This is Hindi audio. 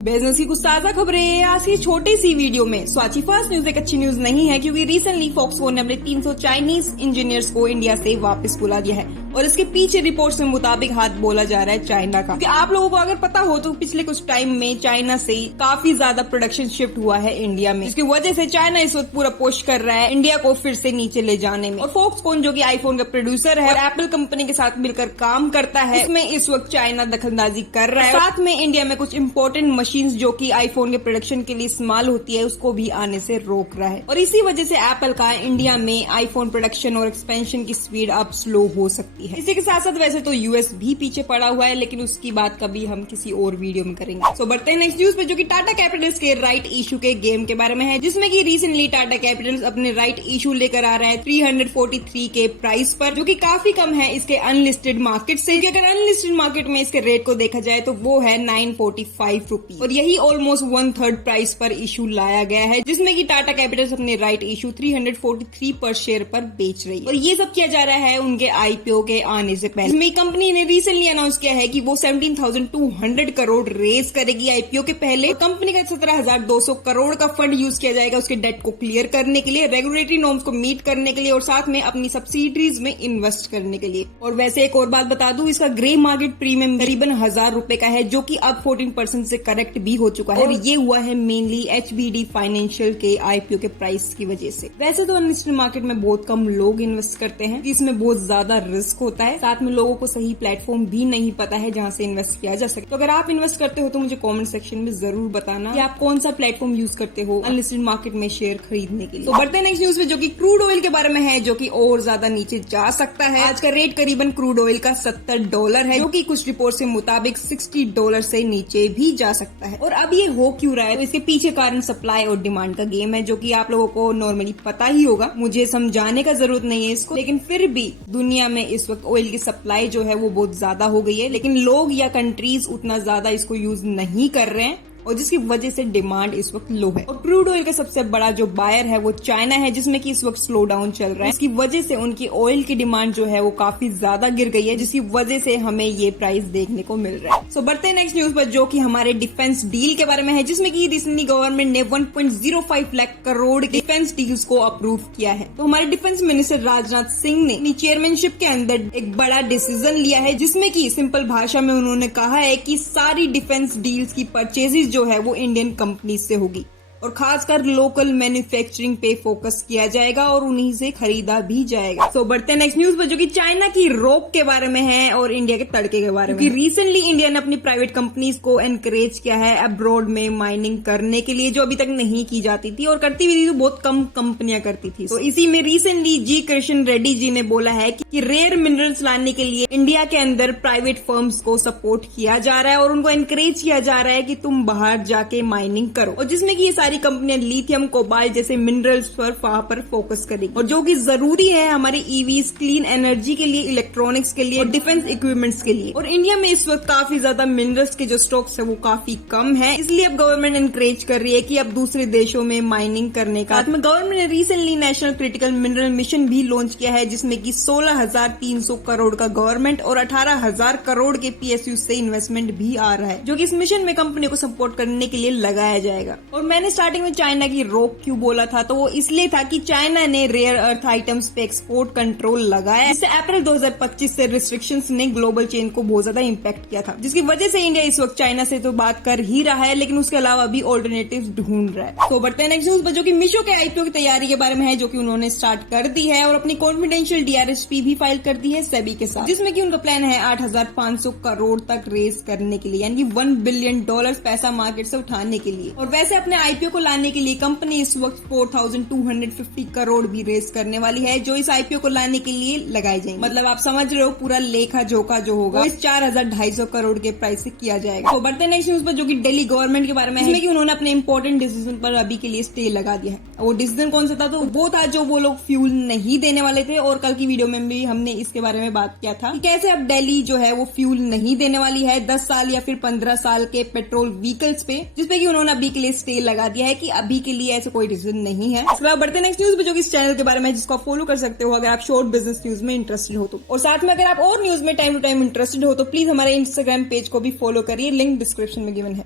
बिजनेस की कुछ ताजा खबरें आज की छोटी सी वीडियो में। स्वाची फास्ट न्यूज एक अच्छी न्यूज नहीं है क्योंकि रिसेंटली फॉक्सकॉन ने अपने 300 चाइनीज इंजीनियर्स को इंडिया से वापस बुला दिया है और इसके पीछे रिपोर्ट्स के मुताबिक हाथ बोला जा रहा है चाइना का। क्योंकि आप लोगों को अगर पता हो तो पिछले कुछ टाइम में चाइना से काफी ज्यादा प्रोडक्शन शिफ्ट हुआ है इंडिया में, जिसकी वजह से चाइना इस वक्त पूरा पुश कर रहा है इंडिया को फिर से नीचे ले जाने में। और फॉक्सकॉन जो कि आईफोन का प्रोड्यूसर है और एप्पल कंपनी के साथ मिलकर काम करता है, इसमें इस वक्त चाइना दखलंदाजी कर रहा है। साथ में इंडिया में कुछ इंपॉर्टेंट मशीन जो की आईफोन के प्रोडक्शन के लिए इस्तेमाल होती है उसको भी आने से रोक रहा है। और इसी वजह से एप्पल का इंडिया में आईफोन प्रोडक्शन और एक्सपेंशन की स्पीड अब स्लो हो सकती है। इसी के साथ साथ वैसे तो यूएस भी पीछे पड़ा हुआ है, लेकिन उसकी बात कभी हम किसी और वीडियो में करेंगे। सो बढ़ते हैं नेक्स्ट न्यूज पे, जो कि टाटा कैपिटल्स के राइट इशू के गेम के बारे में है, जिसमें कि रिसेंटली टाटा कैपिटल्स अपने राइट इशू लेकर आ रहा है 343 के प्राइस पर, जो कि काफी कम है इसके अनलिस्टेड मार्केट से। अगर अनलिस्टेड मार्केट में इसके रेट को देखा जाए तो वो है 945 रुपीज और यही ऑलमोस्ट 1/3 प्राइस पर इशू लाया गया है, जिसमें कि टाटा कैपिटल्स अपने राइट इशू 343 पर शेयर पर बेच रही है। और ये सब किया जा रहा है उनके आईपीओ के आने से पहले। इसमें कंपनी ने रिसेंटली अनाउंस किया है कि वो 17,200 करोड़ रेज करेगी आईपीओ के पहले। कंपनी का 17,200 करोड़ का फंड यूज किया जाएगा उसके डेट को क्लियर करने के लिए, रेगुलेटरी नॉर्म्स को मीट करने के लिए और साथ में अपनी सब्सिडीज में इन्वेस्ट करने के लिए। और वैसे एक और बात बता दूं, इसका ग्रे मार्केट प्रीमियम करीबन 1,000 रुपए का है, जो कि अब 14% से करेक्ट भी हो चुका है। और ये हुआ है मेनली एचबीडी फाइनेंशियल के आईपीओ के प्राइस की वजह से। वैसे तो अनलिस्टेड मार्केट में बहुत कम लोग इन्वेस्ट करते हैं, इसमें बहुत ज्यादा रिस्क होता है, साथ में लोगों को सही प्लेटफॉर्म भी नहीं पता है जहां से इन्वेस्ट किया जा सके। तो अगर आप इन्वेस्ट करते हो तो मुझे कमेंट सेक्शन में जरूर बताना कि आप कौन सा प्लेटफॉर्म यूज करते हो अनलिस्टेड मार्केट में शेयर खरीदने के लिए। तो बढ़ते हैं नेक्स्ट न्यूज में, जो कि क्रूड ऑयल के बारे में है, जो कि और ज्यादा नीचे जा सकता है। आज का रेट करीबन क्रूड ऑयल का $70 है, जो कि कुछ रिपोर्ट के मुताबिक $60 से नीचे भी जा सकता है। और अब ये हो क्यों रहा है, तो इसके पीछे कारण सप्लाई और डिमांड का गेम है, जो कि आप लोगों को नॉर्मली पता ही होगा, मुझे समझाने का जरूरत नहीं है इसको। लेकिन फिर भी दुनिया में इस वक्त ऑयल की सप्लाई जो है वो बहुत ज्यादा हो गई है, लेकिन लोग या कंट्रीज उतना ज्यादा इसको यूज नहीं कर रहे हैं और जिसकी वजह से डिमांड इस वक्त लो है। और क्रूड ऑयल का सबसे बड़ा जो बायर है वो चाइना है, जिसमें कि इस वक्त स्लो डाउन चल रहा है। इसकी वजह से उनकी ऑयल की डिमांड जो है वो काफी ज्यादा गिर गई है, जिसकी वजह से हमें ये प्राइस देखने को मिल रहा है। सो बढ़ते हैं नेक्स्ट न्यूज पर, जो कि हमारे डिफेंस डील के बारे में है, जिसमें कि रिसेंटली गवर्नमेंट ने 1.05 लाख करोड़ डिफेंस डील्स को अप्रूव किया है। तो हमारे डिफेंस मिनिस्टर राजनाथ सिंह ने अपनी चेयरमैनशिप के अंदर एक बड़ा डिसीजन लिया है, जिसमें कि सिंपल भाषा में उन्होंने कहा है कि सारी डिफेंस डील्स की परचेजेस जो है वो इंडियन कंपनी से होगी और खासकर लोकल मैन्युफैक्चरिंग पे फोकस किया जाएगा और उन्हीं से खरीदा भी जाएगा। सो बढ़ते हैं नेक्स्ट न्यूज पर, जो कि चाइना की रोक के बारे में है और इंडिया के तड़के के बारे में। रिसेंटली इंडिया ने अपनी प्राइवेट कंपनीज को एनकरेज किया है अब्रॉड में माइनिंग करने के लिए, जो अभी तक नहीं की जाती थी और करती भी थी तो बहुत कम कंपनियां करती थी। तो इसी में रिसेंटली जी कृष्ण रेड्डी जी ने बोला है कि रेयर मिनरल्स लाने के लिए इंडिया के अंदर प्राइवेट फर्म्स को सपोर्ट किया जा रहा है और उनको एनकरेज किया जा रहा है कि तुम बाहर जाके माइनिंग करो, और जिसमें कि ये सारी कंपनियां लिथियम, कोबाल्ट जैसे मिनरल्स पर वहां पर फोकस करेगी, और जो कि जरूरी है हमारे ईवीज, क्लीन एनर्जी के लिए, इलेक्ट्रॉनिक्स के लिए और डिफेंस इक्विपमेंट्स के लिए। और इंडिया में इस वक्त काफी ज्यादा मिनरल्स के जो स्टॉक्स है वो काफी कम है, इसलिए अब गवर्नमेंट एनकरेज कर रही है कि अब दूसरे देशों में माइनिंग करने का। साथ में गवर्नमेंट ने recently national critical mineral mission भी लॉन्च किया है, जिसमें कि 16,300 करोड़ का गवर्नमेंट और 18,000 करोड़ के पीएसयू से इन्वेस्टमेंट भी आ रहा है, जो कि इस मिशन में कंपनियों को सपोर्ट करने के लिए लगाया जाएगा। और मैंने स्टार्टिंग में चाइना की रोक क्यों बोला था, तो वो इसलिए था कि चाइना ने रेयर अर्थ आइटम्स पे एक्सपोर्ट कंट्रोल लगाया, जिससे अप्रैल 2025 से रिस्ट्रिक्शंस ने ग्लोबल चेन को बहुत ज्यादा इम्पैक्ट किया था, जिसकी वजह से इंडिया इस वक्त चाइना से तो बात कर ही रहा है, लेकिन उसके अलावा भी ऑल्टरनेटिव्स ढूंढ रहा है। तो बढ़ते हैं नेक्स्ट न्यूज पर, जो कि मीशो के आईपीओ की तैयारी के बारे में है, जो कि उन्होंने स्टार्ट कर दी है और अपनी कॉन्फिडेंशियल डीआरएसपी भी फाइल कर दी है सेबी के साथ, जिसमें कि उनका प्लान है 8,500 करोड़ तक रेज करने के लिए, यानी $1 बिलियन पैसा मार्केट से उठाने के लिए। और वैसे अपने आईपीओ को लाने के लिए कंपनी इस वक्त 4,250 करोड़ भी रेज करने वाली है, जो इस आईपीओ को लाने के लिए लगाए जाएंगे। मतलब आप समझ रहे हो पूरा लेखा जोखा जो होगा इस 4,250 करोड़ के प्राइस से किया जाएगा। तो बढ़ते नेक्स्ट न्यूज पर, जो कि दिल्ली गवर्नमेंट के बारे में है, जिसमें कि उन्होंने अपने इंपॉर्टेंट डिसीजन पर अभी के लिए स्टे लगा दिया है। वो डिसीजन कौन सा था, तो वो था जो वो लोग फ्यूल नहीं देने वाले थे, और कल की वीडियो में भी हमने इसके बारे में बात किया था कि कैसे अब दिल्ली जो है वो फ्यूल नहीं देने वाली है 10 साल या फिर 15 साल के पेट्रोल व्हीकल्स पे, जिसपे कि उन्होंने अभी के लिए स्टे लगा दिया है कि अभी के लिए ऐसा कोई डिसीजन नहीं है। इसके बाद बढ़ते नेक्स्ट न्यूज पे, जो कि इस चैनल के बारे में है, जिसको आप फॉलो कर सकते हो अगर आप शॉर्ट बिजनेस न्यूज में इंटरेस्टेड हो तो। और साथ में अगर आप और न्यूज में टाइम टू टाइम इंटरेस्टेड हो तो प्लीज हमारे इंस्टाग्राम पेज को भी फॉलो करिए, लिंक डिस्क्रिप्शन में गिवन है।